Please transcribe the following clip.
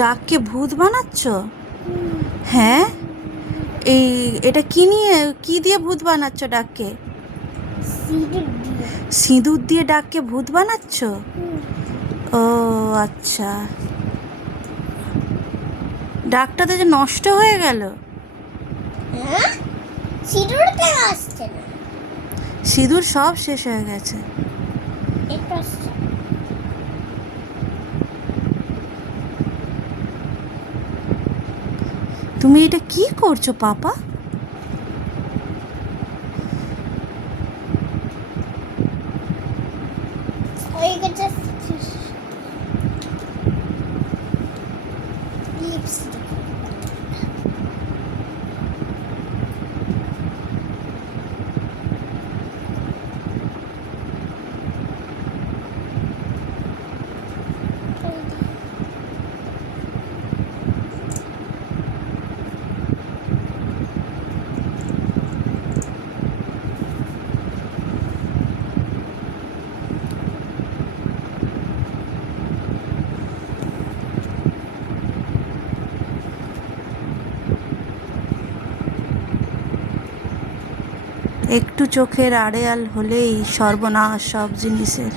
ডাককে ভূত বানাচ্ছ? হ্যাঁ, এটা কি দিয়ে ভূত বানাচ্ছ ডাককে? সিঁদুর দিয়ে ডাককে ভূত বানাচ্ছ? ও আচ্ছা, ডাকটা তো যে নষ্ট হয়ে গেল। সিঁদুর সব শেষ হয়ে গেছে। তুমি এটা কি করছো পাপা? একটু চোখের আড়াল হলেই সর্বনাশ সব জিনিসের।